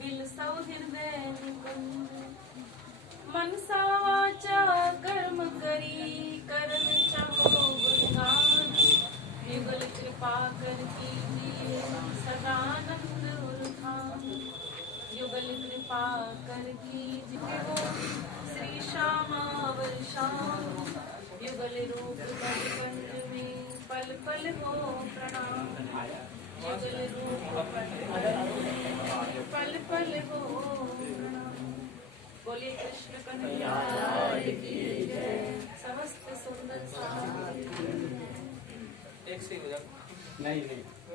बिलसौ हृदय निकुंज। मनसा वाचा कर्म करी करन चाहो गुणगान। युगल कृपा कर कीजिए सदानंद उद्धाम। युगल कृपा कर कीजिए वो श्री श्यामावर श्याम। युगल रूप पद कंज में पल पल हो प्रणाम। युगल रूप पद कंज में पल पल हो प्रणाम। बोलिए कृष्ण कन्हैया की जय। समस्त सुंदर सागर एक से हो नहीं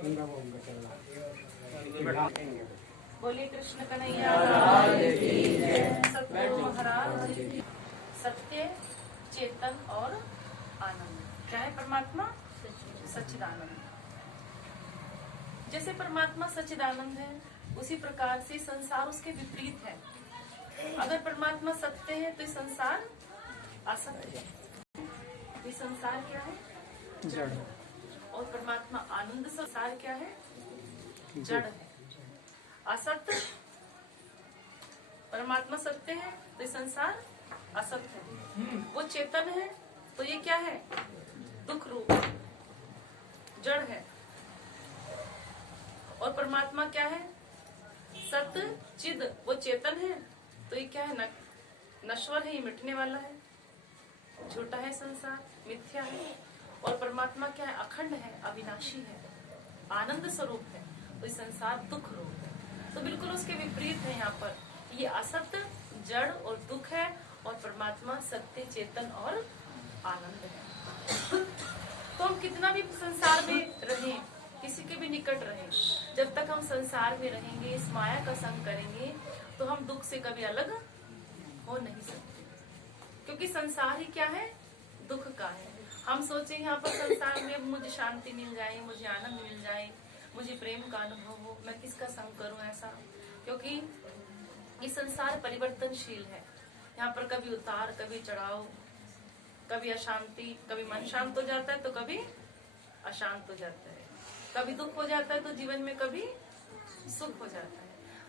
उनका वो उनका चल रहा है। बोलिए कृष्ण कन्हैया की जय। सतगुरु महाराज की। सत्य, चेतन और आनंद क्या है परमात्मा? सच्चिदानंद। जैसे परमात्मा सच्चिदानंद है उसी प्रकार से संसार उसके विपरीत है। अगर परमात्मा सत्य है तो संसार असत्य है। ये संसार क्या है? जड़। और परमात्मा आनंद। संसार क्या है? जड़ है, असत्य। परमात्मा सत्य है तो संसार असत्य है। वो चेतन है तो ये क्या है? दुख रूप जड़ है। और परमात्मा क्या है? सत्य चिद। वो चेतन है तो ये क्या है? नश्वर है, ये मिटने वाला है, झूठा है, संसार मिथ्या है। और परमात्मा क्या है? अखंड है, अविनाशी है, आनंद स्वरूप है, तो ये संसार दुख रूप है। तो बिल्कुल उसके विपरीत है। यहाँ पर ये असत्य, जड़ और दुख है, और परमात्मा सत्य, चेतन और आनंद है। तो हम कितना भी संसार में रहें, किसी के भी निकट रहें, जब तक हम संसार में रहेंगे, इस माया का संग करेंगे, तो हम दुख से कभी अलग हो नहीं सकते। क्योंकि संसार ही क्या है? दुख का है। हम सोचें यहाँ पर संसार में मुझे शांति मिल जाए, मुझे आनंद मिल जाए, मुझे प्रेम का अनुभव हो, मैं किसका संग करूं ऐसा? क्योंकि ये संसार परिवर्तनशील है। यहाँ पर कभी उतार, कभी चढ़ाव, कभी अशांति, कभी मन शांत हो जाता है तो कभी अशांत हो जाता है, कभी दुख हो जाता है तो जीवन में कभी सुख हो जाता है।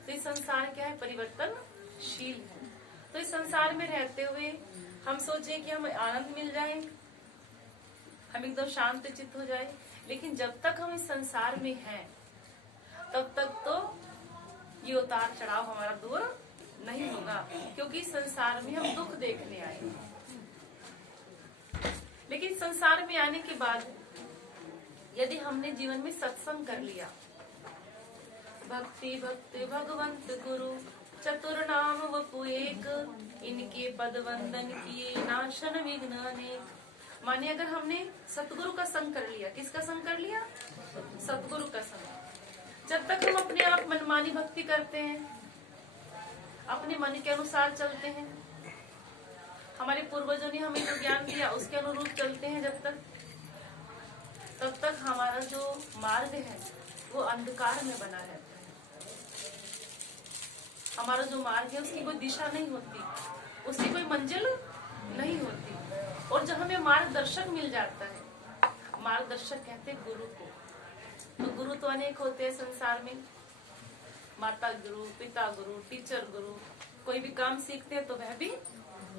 तो ये संसार क्या है? परिवर्तनशील है। तो इस संसार में रहते हुए हम सोचें कि हमें आनंद मिल जाए, हम एकदम शांत चित्त हो जाए, लेकिन जब तक हम इस संसार में हैं तब तक तो ये उतार चढ़ाव हमारा दूर नहीं होगा। क्योंकि संसार में हम दुख देखने आए हैं। लेकिन संसार में आने के बाद यदि हमने जीवन में सत्संग कर लिया, भक्ति भक्ति भगवंत गुरु चतुर नाम वपु एक, इनके पद वंदन किए नाशन विघ्न अनेक। माने अगर हमने सतगुरु का संग कर लिया, किसका संग कर लिया? सतगुरु का संग। जब तक हम अपने आप मनमानी भक्ति करते हैं, अपने मन के अनुसार चलते हैं, हमारे पूर्वजों ने हमें जो ज्ञान दिया उसके अनुरूप चलते हैं, जब तक तब तक हमारा जो मार्ग है वो अंधकार में बना रहता है। हमारा जो मार्ग है उसकी कोई दिशा नहीं होती, उसकी कोई मंजिल नहीं होती। और जब हमें मार्गदर्शक मिल जाता है, मार्गदर्शक कहते हैं गुरु को। तो गुरु तो अनेक होते हैं संसार में, माता गुरु, पिता गुरु, टीचर गुरु। कोई भी काम सीखते हैं तो वह भी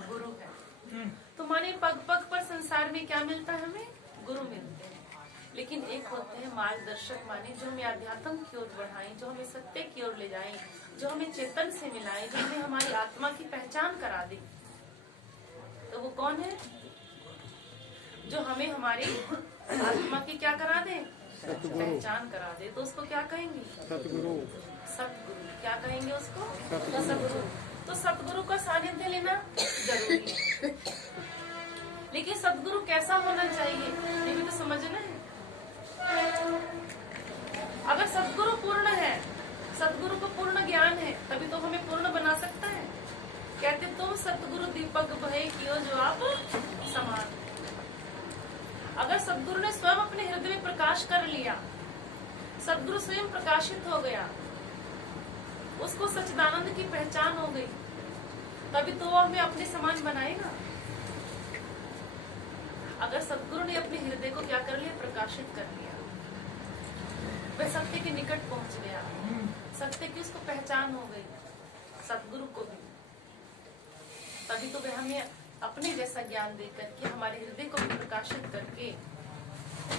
गुरु है। तो माने पग पग पर संसार में क्या मिलता है? हमें गुरु मिलते हैं। लेकिन एक होते हैं मार्गदर्शक, माने जो हमें अध्यात्म की ओर बढ़ाएं, जो हमें सत्य की ओर ले जाएं, जो हमें चेतन से मिलाएं, जो हमें हमारी आत्मा की पहचान करा दे। तो वो कौन है? जो हमें हमारी आत्मा की क्या करा दे? पहचान करा दे। तो उसको क्या कहेंगे? सतगुरु। सतगुरु। क्या कहेंगे उसको? सतगुरु। तो सतगुरु का सानिध्य लेना जरूरी है। लेकिन सतगुरु कैसा होना चाहिए ये भी तो समझना है। अगर सतगुरु पूर्ण है, सतगुरु को पूर्ण ज्ञान है, तभी तो हमें पूर्ण बना सकता है। कहते तुम सतगुरु दीपक भय कियो जो आप समान। अगर सतगुरु ने स्वयं अपने हृदय में प्रकाश कर लिया, सतगुरु स्वयं प्रकाशित हो गया, उसको सच्चिदानंद की पहचान हो गई, तभी तो वो हमें अपने समान बनाएगा। अगर सतगुरु ने अपने हृदय को क्या कर लिया? प्रकाशित कर लिया, वह सत्य के निकट पहुंच गया, सत्य की उसको पहचान हो गई, सतगुरु को भी। तभी तो वह हमें अपने जैसा ज्ञान दे करके हमारे हृदय को भी प्रकाशित करके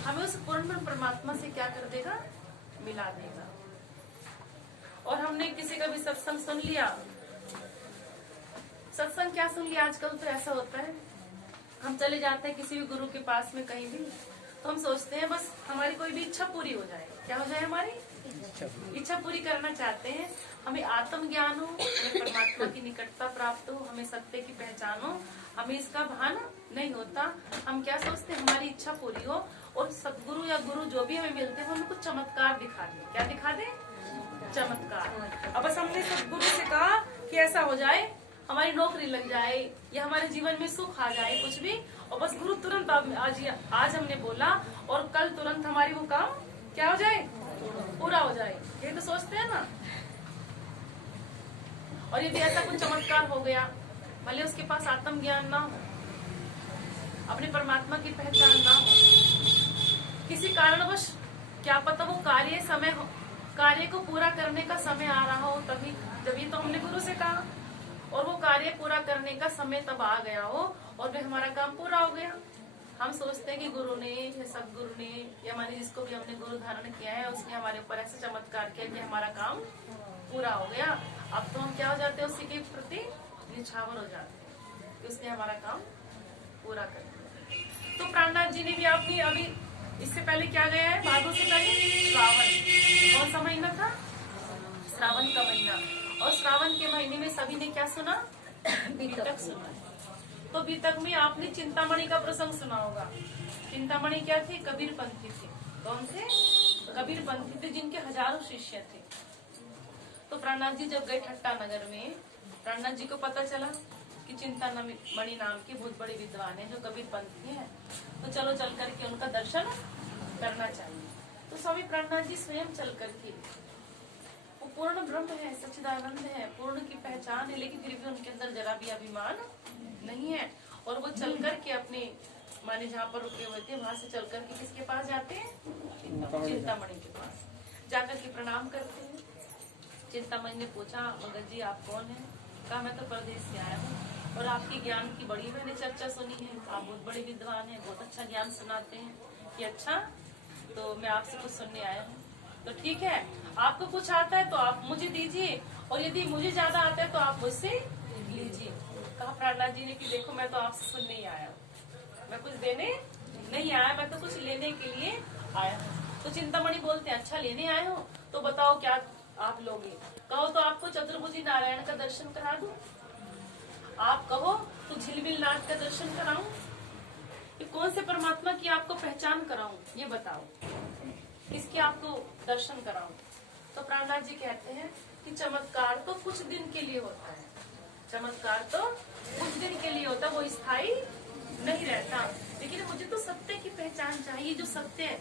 हमें उस पूर्ण परमात्मा से क्या कर देगा, मिला देगा। और हमने किसी का भी सत्संग सुन लिया, सत्संग क्या सुन लिया, आजकल तो ऐसा होता है हम चले जाते हैं किसी भी गुरु के पास में कहीं भी, तो हम सोचते हैं बस हमारी कोई भी इच्छा पूरी हो जाए। क्या हो जाए, हमारी इच्छा पूरी करना चाहते हैं, हमें आत्मज्ञान हो, हमें परमात्मा की निकटता प्राप्त हो, हमें सत्य की पहचान हो, हमें इसका भान नहीं होता। हम क्या सोचते हैं, हमारी इच्छा पूरी हो और सतगुरु या गुरु जो भी हमें मिलते हैं हमें कुछ चमत्कार दिखा दे। क्या दिखा दे, चमत्कार। अब बस हमने सतगुरु से कहा कि ऐसा हो जाए, हमारी नौकरी लग जाए या हमारे जीवन में सुख आ जाए, कुछ भी, और बस गुरु तुरंत आज हमने बोला और कल तुरंत हमारी वो काम क्या हो जाए, पूरा हो जाए। ये तो सोचते हैं ना। और यदि ऐसा कुछ चमत्कार हो गया, भले उसके पास आत्मज्ञान ना हो, अपने परमात्मा की पहचान ना हो, किसी कारणवश क्या पता वो कार्य को पूरा करने का समय आ रहा हो, तभी तो हमने गुरु से कहा, और वो कार्य पूरा करने का समय तब आ गया हो और वे हमारा काम पूरा हो गया। हम सोचते हैं कि गुरु ने या सदगुरु ने या माने जिसको भी हमने गुरु धारण किया है उसने हमारे ऊपर ऐसे चमत्कार किया कि हमारा काम पूरा हो गया। अब तो हम क्या हो जाते हैं, उसी के प्रति निछावर हो जाते हैं कि उसने हमारा काम पूरा कर दिया। तो प्राणनाथ जी ने भी अपनी अभी इससे पहले क्या गया है, भादों से पहले श्रावण, कौन सा महीना था, श्रावण का महीना, और श्रावण के महीने में सभी ने क्या सुना, बीतक सुना। तो बीतक में आपने चिंतामणि का प्रसंग सुना होगा। चिंतामणि क्या थे, कबीर पंथी थे। कौन थे, कबीर पंथी थे, जिनके हजारों शिष्य थे। तो प्राणनाथ जी जब गए ठट्टा नगर में, प्राणनाथ जी को पता चला कि चिंतामणि नाम के बहुत बड़े विद्वान है जो कबीर पंथी है, तो चलो चल करके उनका दर्शन करना चाहिए। तो स्वामी प्राणनाथ जी स्वयं चल करके, वो पूर्ण ब्रह्म है, सच्चिदानंद है, पूर्ण की पहचान है, लेकिन फिर भी उनके अंदर जरा भी अभिमान नहीं है। और वो चल करके अपने माने जहाँ पर रुके हुए थे वहां से चल करके किसके पास जाते हैं, चिंतामणि के पास जाकर के प्रणाम करते हैं। चिंतामणि ने पूछा, भगत जी आप कौन हैं? कहा मैं तो प्रदेश से आया हूँ और आपके ज्ञान की बड़ी मैंने चर्चा सुनी है, आप बहुत बड़े विद्वान हैं, बहुत अच्छा ज्ञान सुनाते हैं। कि अच्छा, तो मैं आपसे कुछ सुनने आया हूँ। तो ठीक है, आपको कुछ आता है तो आप मुझे दीजिए, और यदि मुझे ज्यादा आता है तो आप मुझसे लीजिए। कहा प्राणनाथ जी ने कि देखो मैं तो आपसे सुनने ही आया हूँ, मैं कुछ देने नहीं आया, मैं तो कुछ लेने के लिए आया हूँ। तो चिंतामणि बोलते हैं, अच्छा लेने आए हो तो बताओ क्या आप लोगे? कहो तो आपको चतुर्भुजी नारायण का दर्शन करा दूं, आप कहो तो झिलमिल नाथ का दर्शन कराऊं, ये कौन से परमात्मा की आपको पहचान कराऊं, ये बताओ, किसके आपको दर्शन कराऊं? तो प्राणनाथ जी कहते हैं कि चमत्कार तो कुछ दिन के लिए होता है, चमत्कार तो कुछ दिन के लिए होता है, वो स्थायी नहीं रहता। लेकिन मुझे तो सत्य की पहचान चाहिए, जो सत्य है,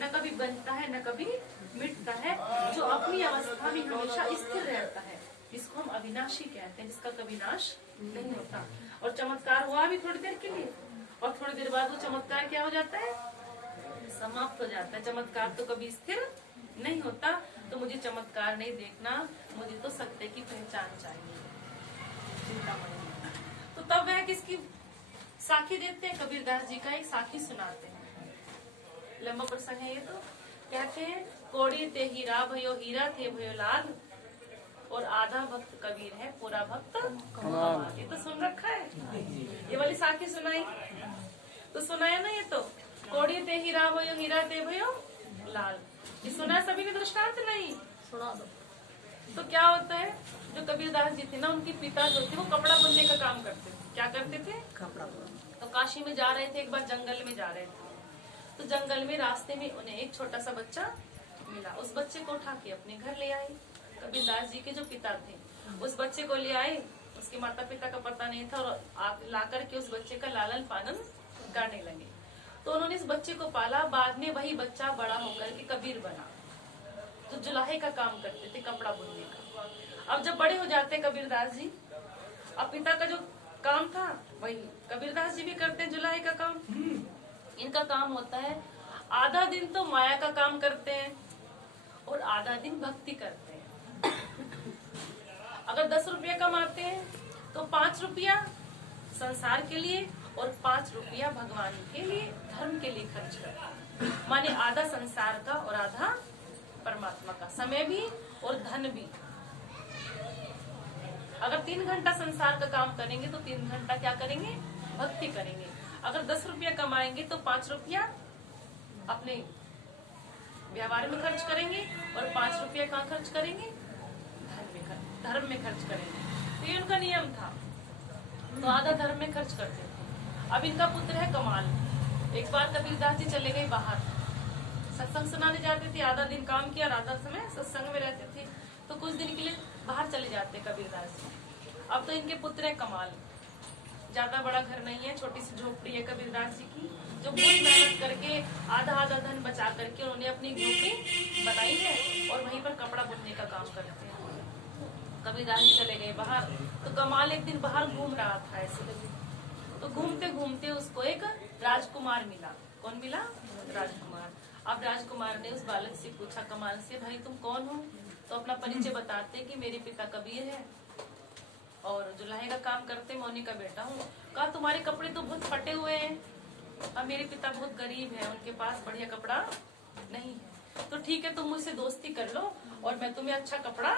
न कभी बनता है न कभी मिटता है, जो अपनी अवस्था में हमेशा स्थिर रहता है, जिसको हम अविनाशी कहते हैं, जिसका कभी नाश नहीं होता। और चमत्कार हुआ भी थोड़ी देर के लिए, और थोड़ी देर बाद वो चमत्कार क्या हो जाता है, समाप्त हो जाता है। चमत्कार तो कभी स्थिर नहीं होता। तो मुझे चमत्कार नहीं देखना, मुझे तो सत्य की पहचान चाहिए। चिंतामणि तो तब वह किसकी साखी देते हैं, कबीरदास जी का एक साखी सुनाते हैं। लंबा प्रसंग है ये। तो कहते हैं, कोड़ी ते हीरा भयो, हीरा थे भयो लाल, और आधा भक्त कबीर है, पूरा भक्त कमाल। ये तो सुन रखा है, ये वाली साखी सुनाई तो सुनाया ना। ये तो कोड़ी ते हीरा भयो, हीरा ते भयो लाल, ये सुना है सभी ने, दृष्टांत नहीं सुना दो। तो क्या होता है, जो कबीरदास जी थे ना, उनके पिता जो थे वो कपड़ा बुनने का काम करते थे। क्या करते थे, कपड़ा बुनना। तो काशी में जा रहे थे, एक बार जंगल में जा रहे थे, तो जंगल में रास्ते में उन्हें एक छोटा सा बच्चा मिला। उस बच्चे को उठा के अपने घर ले आए। कबीरदास जी के जो पिता थे उस बच्चे को ले आए, उसके माता पिता का पता नहीं था, और ला करके उस बच्चे का लालन पालन करने लगे। तो उन्होंने इस बच्चे को पाला। बाद में वही बच्चा बड़ा होकर के कबीर बना, तो जुलाहे का काम करते थे, कपड़ा बुनने का। अब जब बड़े हो जाते कबीरदास जी, अब पिता का जो काम था वही कबीरदास जी भी करते हैं, जुलाहे का काम। इनका काम होता है, आधा दिन तो माया का काम करते हैं और आधा दिन भक्ति करते हैं। अगर 10 रुपया कमाते हैं तो 5 रुपया संसार के लिए और 5 रुपया भगवान के लिए, धर्म के लिए खर्च करते हैं। माने आधा संसार का और आधा परमात्मा का, समय भी और धन भी। अगर 3 घंटा संसार का काम करेंगे तो 3 घंटा क्या करेंगे? भक्ति करेंगे। अगर 10 रुपया कमाएंगे तो 5 रुपया अपने व्यवहार में खर्च करेंगे और 5 रुपया कहाँ खर्च करेंगे? धर्म में खर्च करेंगे। तो ये उनका नियम था, तो आधा धर्म में खर्च करते थे। अब इनका पुत्र है कमाल। एक बार कबीरदास जी चले गए बाहर, सत्संग सुनाने जाते थे। आधा दिन काम किया और आधा समय सत्संग में रहते थे। तो कुछ दिन के लिए बाहर चले जाते कबीरदास जी। अब तो इनके पुत्र है कमाल। ज्यादा बड़ा घर नहीं है, छोटी सी झोपड़ी है कबीरदास जी की, जो बहुत मेहनत करके आधा आधा धन बचा करके उन्होंने अपनी झोपड़ी बनाई है और वहीं पर कपड़ा बुनने का काम करते हैं। कबीरदास जी चले गए बाहर, तो कमाल एक दिन बाहर घूम रहा था ऐसे। तो घूमते घूमते उसको एक राजकुमार मिला। कौन मिला? राजकुमार। अब राजकुमार ने उस बालक से पूछा कमाल से, भाई तुम कौन हो? तो अपना परिचय बताते कि मेरे पिता कबीर है और जुलाहे का काम करते, मौनी का बेटा हूँ। कहा तुम्हारे कपड़े तो बहुत फटे हुए हैं। अब मेरे पिता बहुत गरीब है, उनके पास बढ़िया कपड़ा नहीं है। तो ठीक है, तुम मुझसे दोस्ती कर लो और मैं तुम्हें अच्छा कपड़ा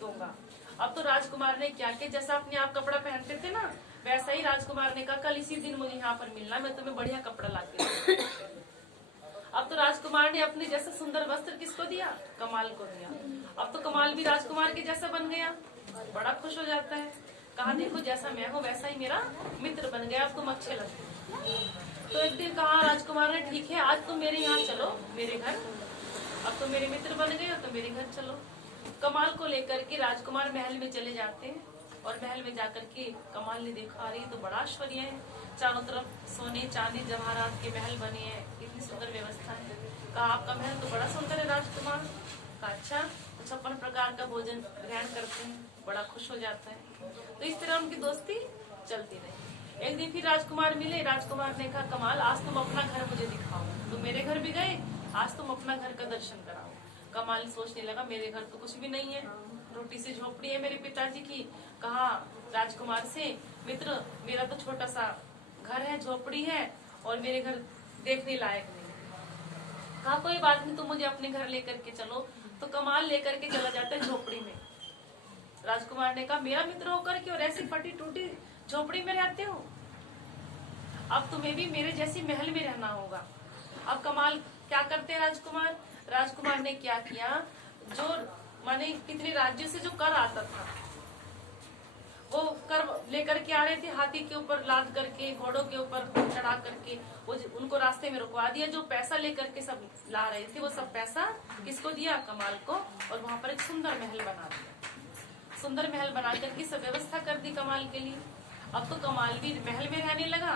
दूंगा। अब तो राजकुमार ने क्या किया, जैसा अपने आप कपड़ा पहनते थे ना, वैसा ही राजकुमार ने कहा कल इसी दिन मुझे यहाँ पर मिलना, मैं तुम्हें बढ़िया कपड़ा ला के दूंगा। अब तो राजकुमार ने अपने जैसा सुंदर वस्त्र किसको दिया? कमाल को दिया। अब तो कमाल भी राजकुमार के जैसा बन गया, बड़ा खुश हो जाता है। कहा देखो जैसा मैं हूँ वैसा ही मेरा मित्र बन गया, अब तुम अच्छे लगते हो। तो एक दिन कहा राजकुमार ने ठीक है, आज तुम मेरे यहाँ चलो, मेरे घर। अब तो मेरे मित्र बन गए हो तो मेरे घर चलो। कमाल को लेकर के राजकुमार महल में चले जाते हैं और महल में जाकर के कमाल ने देखा अरे तो बड़ा ऐश्वर्य है, चारों तरफ सोने चांदी जवाहरात के महल बने हैं, इतनी सुंदर व्यवस्था है। कहा आपका महल तो बड़ा सुंदर है राजकुमार। कहा अच्छा, 56 प्रकार का भोजन ग्रहण करते हैं, बड़ा खुश हो जाता है। तो इस तरह उनकी दोस्ती चलती रही। एक दिन फिर राजकुमार मिले। राजकुमार ने कहा कमाल आज तुम अपना घर मुझे दिखाओ। तुम मेरे घर भी गए, आज तुम अपना घर का दर्शन कराओ। कमाल सोचने लगा मेरे घर तो कुछ भी नहीं है, रोटी से झोपड़ी है मेरे पिताजी की। कहा राजकुमार से मित्र मेरा तो छोटा सा घर है, झोपड़ी है और मेरे घर देखने लायक नहीं। कहा कोई बात नहीं, तुम मुझे अपने घर लेकर के चलो। तो कमाल लेकर के चला जाता है झोपड़ी में। राजकुमार ने कहा मेरा मित्र होकर के और ऐसी फटी टूटी झोपड़ी में रहते हो, अब तुम्हें भी मेरे जैसी महल में रहना होगा। अब कमाल क्या करते हैं राजकुमार? राजकुमार ने क्या किया, जो माने कितने राज्यों से जो कर आता था वो कर लेकर के आ रहे थे, हाथी के ऊपर लाद करके, घोड़ों के ऊपर चढ़ा करके वो उनको रास्ते में रुकवा दिया। जो पैसा लेकर के सब ला रहे थे वो सब पैसा किसको दिया? कमाल को। और वहां पर एक सुंदर महल बना दिया। सुंदर महल बना करके सब व्यवस्था कर दी कमाल के लिए। अब तो कमाल भी महल में रहने लगा,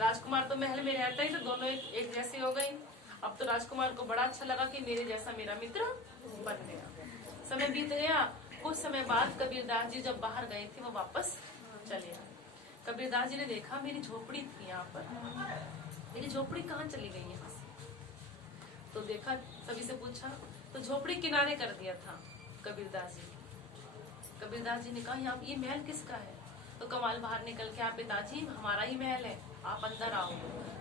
राजकुमार तो महल में रहता ही, तो दोनों एक जैसे हो गए। अब तो राजकुमार को बड़ा अच्छा लगा कि मेरे जैसा मेरा मित्र बन गया। समय बीत गया। कुछ समय बाद कबीरदास जी जब बाहर गए थे वो वापस चले आए। कबीरदास जी ने देखा मेरी झोपड़ी थी यहाँ पर, मेरी झोपड़ी कहाँ चली गई यहाँ से? तो देखा, सभी से पूछा तो झोपड़ी किनारे कर दिया था कबीरदास जी। कबीरदास जी ने कहा यहाँ ये महल किसका है? तो कमाल बाहर निकल के, आप पिताजी हमारा ही महल है, आप अंदर आओ।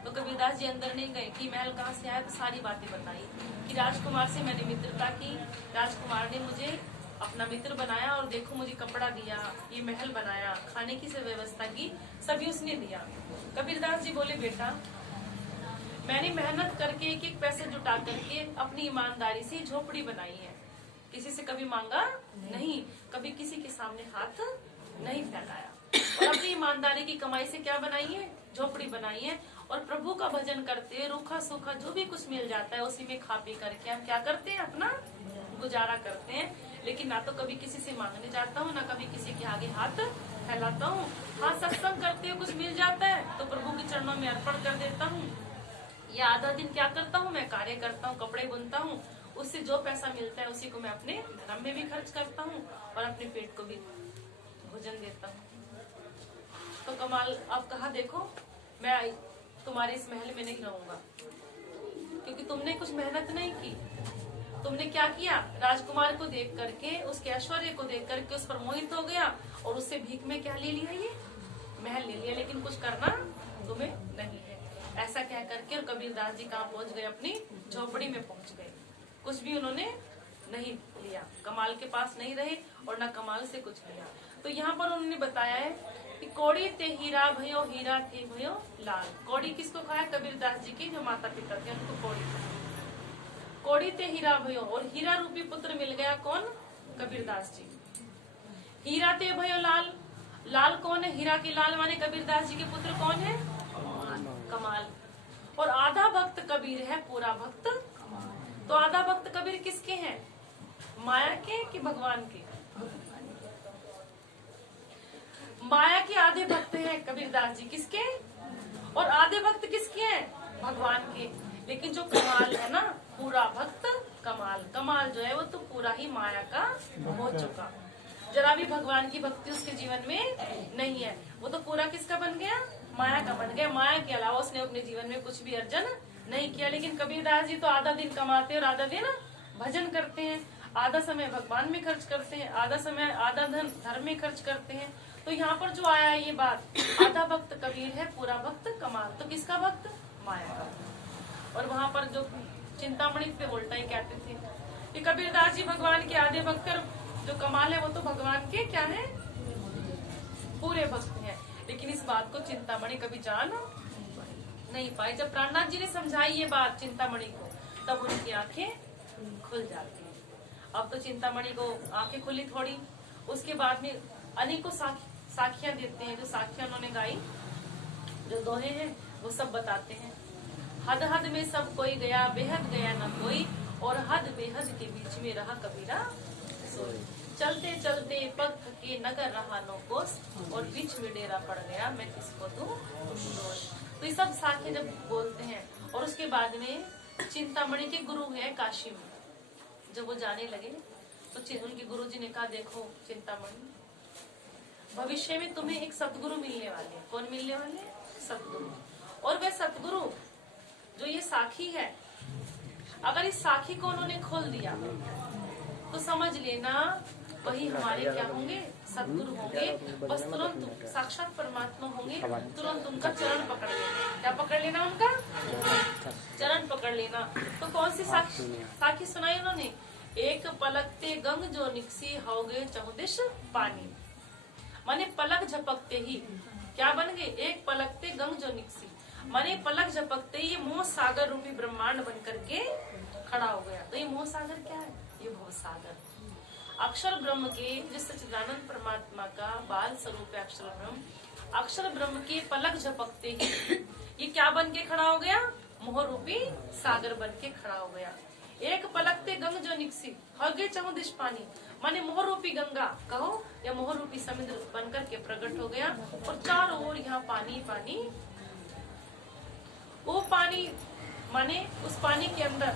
तो कबीरदास जी अंदर नहीं गए कि महल कहाँ से आया, तो सारी बातें बताई कि राजकुमार से मैंने मित्रता की, राजकुमार ने मुझे अपना मित्र बनाया और देखो मुझे कपड़ा दिया, ये महल बनाया, खाने की सब व्यवस्था की, सभी उसने दिया। कबीरदास जी बोले बेटा मैंने मेहनत करके एक एक पैसे जुटा करके अपनी ईमानदारी से झोपड़ी बनाई है, किसी से कभी मांगा नहीं, कभी किसी के सामने हाथ नहीं फैलाया, और अपनी ईमानदारी की कमाई से क्या बनाई है? झोपड़ी बनाई है। और प्रभु का भजन करते, रूखा सूखा जो भी कुछ मिल जाता है उसी में खा पी करके हम क्या करते हैं? अपना गुजारा करते हैं। लेकिन ना तो कभी किसी से मांगने जाता हूँ, ना कभी किसी के आगे हाथ फैलाता हूँ। हाँ, सत्संग करते हुए कुछ मिल जाता है तो प्रभु के चरणों में अर्पण कर देता हूँ। या आधा दिन क्या करता हूँ, मैं कार्य करता हूँ, कपड़े बुनता हूँ, उससे जो पैसा मिलता है उसी को मैं अपने धर्म में भी खर्च करता हूँ और अपने पेट को भी भोजन देता हूँ। तो कमाल अब कहा देखो मैं तुम्हारे इस महल में नहीं रहूंगा, क्योंकि तुमने कुछ मेहनत नहीं की तुमने क्या किया, राजकुमार को देख करके, उसके ऐश्वर्य को देख करके उस पर मोहित हो गया और उससे भीख में क्या ले लिया, ये महल ले लिया, लेकिन कुछ करना तुम्हें नहीं है। ऐसा कह करके और कबीरदास जी कहाँ पहुंच गए, अपनी झोपड़ी में पहुंच गए। कुछ भी उन्होंने नहीं लिया, कमाल के पास नहीं रहे और न कमाल से कुछ लिया। तो यहाँ पर उन्होंने बताया है कि कौड़ी ते हीरा भयो, हीरा थे भयो लाल। कौड़ी किसको कहा है, कबीरदास जी के जो माता पिता थे उनको कौड़ी कहा। कौड़ी ते हीरा भयो, और हीरा रूपी पुत्र मिल गया, कौन, कबीरदास जी। हीरा ते भयो लाल, लाल कौन है, हीरा के लाल माने कबीरदास जी के पुत्र कौन है, कमाल। और आधा भक्त कबीर है, पूरा भक्त। तो आधा भक्त कबीर किसके हैं, माया के कि भगवान के, माया के आधे भक्त हैं कबीरदास जी, किसके, और आधे भक्त किसके हैं, भगवान के। लेकिन जो कमाल है ना, पूरा भक्त कमाल, कमाल जो है वो तो पूरा ही माया का हो चुका, जरा भी भगवान की भक्ति उसके जीवन में नहीं है, वो तो पूरा किसका बन गया, माया का बन गया। माया के अलावा उसने अपने जीवन में कुछ भी अर्जन नहीं किया। लेकिन कबीरदास जी तो आधा दिन कमाते हैं और आधा दिन भजन करते हैं, आधा समय भगवान में खर्च करते हैं, आधा समय आधा धन धर्म में खर्च करते हैं। तो यहाँ पर जो आया है ये बात, आधा भक्त कबीर है, पूरा भक्त कमाल। तो किसका भक्त, माया का। और वहाँ पर जो चिंतामणि पे उल्टा ही कहते थे कि कबीरदास जी भगवान के आधे भक्त, जो कमाल है वो तो भगवान के क्या है, पूरे भक्त हैं। लेकिन इस बात को चिंतामणि कभी जान नहीं पाए। जब प्राणनाथ जी ने समझाई ये बात चिंतामणि को, तब उनकी आंखें खुल जाती हैं। अब तो चिंतामणि को आंखें खुली थोड़ी, उसके बाद में अनेकों साखियां देते हैं। जो साखियां उन्होंने गाई, जो दोहे हैं, वो सब बताते हैं। हद हद में सब कोई गया, बेहद गया न कोई, और हद बेहद के बीच में रहा कबीरा सोई। चलते चलते पग के नगर रहा नो कोस, और बीच में डेरा पड़ गया, मैं किसको दूं दोष। तो ये सब साखे जब बोलते हैं, और उसके बाद में चिंतामणि के गुरु है काशी में, जब वो जाने लगे तो उनके गुरु जी ने कहा, देखो चिंतामणि, भविष्य में तुम्हें एक सतगुरु मिलने वाले हैं। कौन मिलने वाले हैं, सतगुरु। और वह सतगुरु जो ये साखी है, अगर इस साखी को उन्होंने खोल दिया तो समझ लेना वही हमारे क्या होंगे, सतगुरु होंगे। बस तुरंत साक्षात परमात्मा होंगे, तुरंत उनका चरण पकड़ लेना। क्या पकड़ लेना, उनका चरण पकड़ लेना। तो कौन सी साखी सुनाई उन्होंने, एक पलकते गंग जो निकसी होगे चहुदिश पानी। माने पलक झपकते ही क्या बन गए, एक पलकते गंग जो निकसी, माने पलक झपकते ही ये मोह सागर रूपी ब्रह्मांड बन करके खड़ा हो गया। तो ये मोह सागर क्या है, ये भव सागर। अक्षर ब्रह्म के, जिस सच्चिदानंद परमात्मा का बाल स्वरूप है अक्षर ब्रह्म, अक्षर ब्रह्म के पलक झपकते ही ये क्या बन के खड़ा हो गया, मोह रूपी सागर बन के खड़ा हो गया। एक पलकते गंग जो निकसी होगे चहुदिश पानी, माने मोह रूपी गंगा कहो या मोह रूपी समुद्र बन करके प्रकट हो गया, और चारों ओर यहाँ पानी पानी। वो पानी माने उस पानी के अंदर,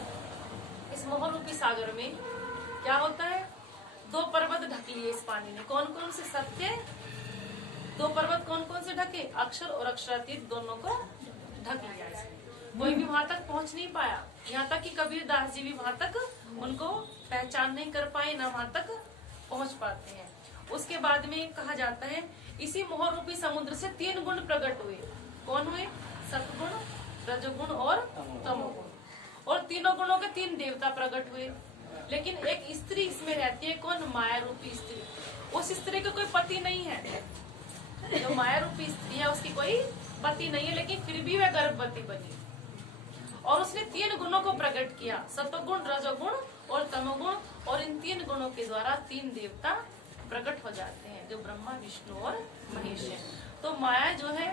इस मोह रूपी सागर में क्या होता है, दो पर्वत ढक लिए इस पानी ने। कौन कौन से, सत्य। दो पर्वत कौन कौन से ढके, अक्षर और अक्षरातीत दोनों को ढक लिया इसने। कोई भी वहां तक पहुंच नहीं पाया, यहाँ तक कि कबीरदास जी भी वहां तक उनको पहचान नहीं कर पाए, ना वहां तक पहुंच पाते हैं। उसके बाद में कहा जाता है, इसी मोह रूपी समुद्र से 3 गुण प्रकट हुए। कौन हुए, सतगुण, रजोगुण और तमोगुण। और तीनों गुणों के 3 देवता प्रकट हुए। लेकिन एक स्त्री इसमें रहती है, कौन, माया रूपी स्त्री। उस स्त्री का कोई पति नहीं है, जो माया रूपी स्त्री है उसकी कोई पति नहीं है, लेकिन फिर भी वह गर्भवती बनी और उसने 3 गुणों को प्रकट किया, सतोगुण, रजोगुण और तमोगुण। और इन 3 गुणों के द्वारा 3 देवता प्रकट हो जाते हैं, जो ब्रह्मा, विष्णु और महेश है। तो माया जो है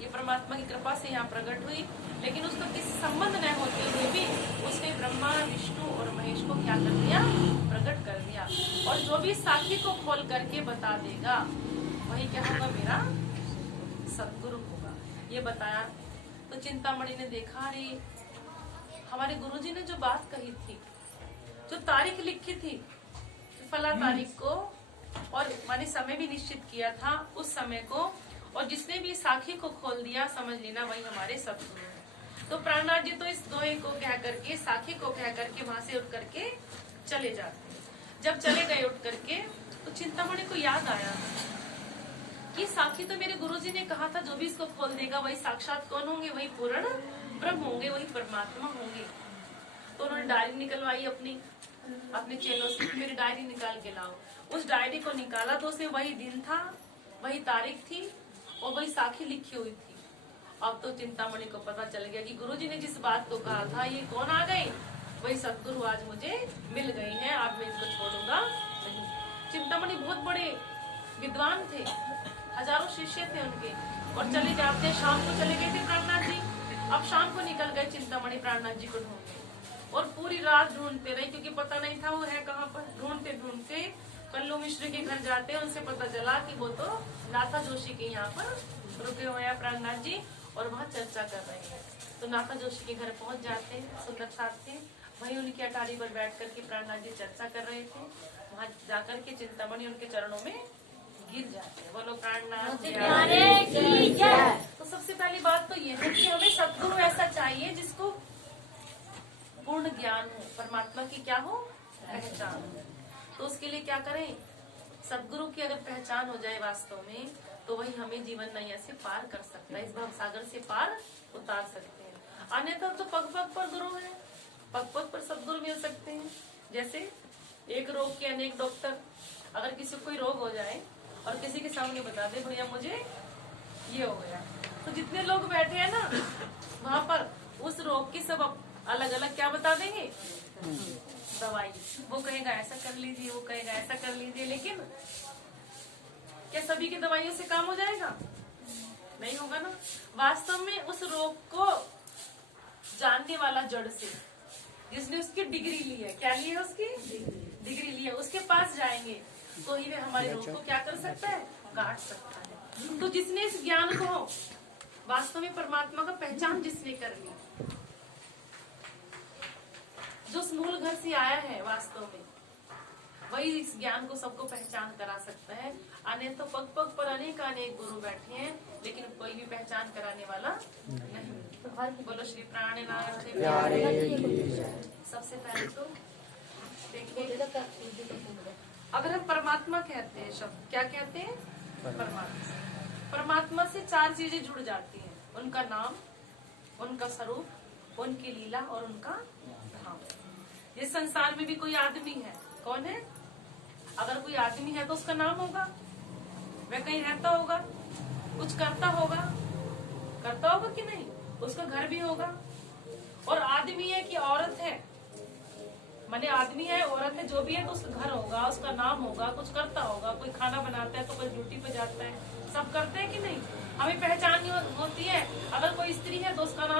ये परमात्मा की कृपा से यहाँ प्रकट हुई, लेकिन उसका किसी संबंध न होते हुए भी उसने ब्रह्मा, विष्णु और महेश को क्या कर दिया, प्रकट कर दिया। और जो भी साखी को खोल करके बता देगा वही क्या होगा, मेरा सतगुरु होगा, ये बताया। तो चिंतामणि ने देखा, अरे हमारे गुरुजी ने जो बात कही थी, जो तारीख लिखी थी, फला तारीख को, और माने समय भी निश्चित किया था उस समय को, और जिसने भी साखी को खोल दिया समझ लेना वही हमारे सतगुरु हैं। तो प्राणनाथ जी तो इस दोहे को कह करके, साखी को कह करके वहां से उठ करके चले जाते हैं। जब चले गए उठ करके तो चिंतामणि को याद आया कि साखी तो मेरे गुरुजी ने कहा था जो भी इसको खोल देगा वही साक्षात कौन होंगे, वही पूर्ण ब्रह्म होंगे, वही परमात्मा होंगे। तो उन्होंने डायरी निकलवाई अपने चेलों से, मेरी डायरी निकाल के लाओ। उस डायरी को निकाला तो उसमें वही दिन था, वही तारीख थी और वही साखी लिखी हुई थी। अब तो चिंतामणि को पता चल गया कि गुरुजी ने जिस बात को कहा था ये कौन आ गए, वही सदगुरु आज मुझे मिल गई हैं, अब मैं इसको छोड़ूंगा नहीं। चिंतामणि बहुत बड़े विद्वान थे, हजारों शिष्य थे उनके, और चले जाते शाम को चले गए थे प्राणनाथ जी। अब शाम को निकल गए चिंतामणि प्राणनाथ जी को ढूंढते और पूरी रात ढूंढते रहे क्योंकि पता नहीं था वो है कहाँ पर। ढूंढते ढूंढते कल्लू मिश्र के घर जाते, उनसे पता चला कि वो तो नाथा जोशी के यहाँ पर रुके हुए हैं प्राणनाथ जी और वहाँ चर्चा कर रहे हैं। तो नाथा जोशी के घर पहुंच जाते हैं, सुंदर साथ थे, वहीं उनकी अटारी पर बैठ करके प्राणनाथ जी चर्चा कर रहे थे। वहाँ जाकर के चिंतामणि उनके चरणों में गिर जाते हैं। बोलो प्राणनाथ की जय। तो सबसे पहली बात तो ये है कि हमें सद्गुरु ऐसा चाहिए जिसको पूर्ण ज्ञान हो, परमात्मा की क्या हो, पहचान हो। तो उसके लिए क्या करें, सद्गुरु की अगर पहचान हो जाए वास्तव में तो वही हमें जीवन नैया से पार कर सकता है, इस भव सागर से पार उतार सकते हैं। अन्यथा तो पग पग पर गुरु है, पग पग पर सद्गुरु मिल सकते हैं। जैसे एक रोग के अनेक डॉक्टर, अगर किसी को कोई रोग हो जाए और किसी के सामने बता दे भैया मुझे ये हो गया, तो जितने लोग बैठे हैं ना वहाँ पर उस रोग की सब अलग अलग क्या बता देंगे, दवाई। वो कहेगा ऐसा कर लीजिए, वो कहेगा ऐसा कर लीजिए, लेकिन क्या सभी की दवाइयों से काम हो जाएगा? नहीं होगा ना। वास्तव में उस रोग को जानने वाला जड़ से, जिसने उसकी डिग्री ली है, क्या ली है उसकी डिग्री ली है, उसके पास जाएंगे तो ही वे हमारे रोग को क्या कर सकता है, काट सकता है। तो जिसने इस ज्ञान को वास्तव में परमात्मा का पहचान जिसने कर ली, जो उस मूल घर से आया है वास्तव में, वही इस ज्ञान को सबको पहचान करा सकता है। अन्य तो पग पग पर अनेक गुरु बैठे हैं लेकिन कोई भी पहचान कराने वाला नहीं। बोलो श्री प्राणनाथ जी। सबसे पहले तो देखिए, अगर हम परमात्मा कहते हैं शब्द, क्या कहते हैं, परमात्मा। परमात्मा से चार चीजें जुड़ जाती हैं, उनका नाम, उनका स्वरूप, उनकी लीला और उनका धाम। इस संसार में भी कोई आदमी है, कौन है? अगर कोई आदमी है तो उसका नाम होगा, वह कहीं रहता होगा, कुछ करता होगा कि नहीं, उसका घर भी होगा। और आदमी है कि औरत है, माने आदमी है, औरत है, जो भी है तो उसका घर होगा, उसका नाम होगा, कुछ करता होगा, कोई खाना बनाता है तो कोई ड्यूटी पे जाता है, सब करते हैं कि नहीं। हमें पहचान होती है, अगर कोई स्त्री है तो उसका नाम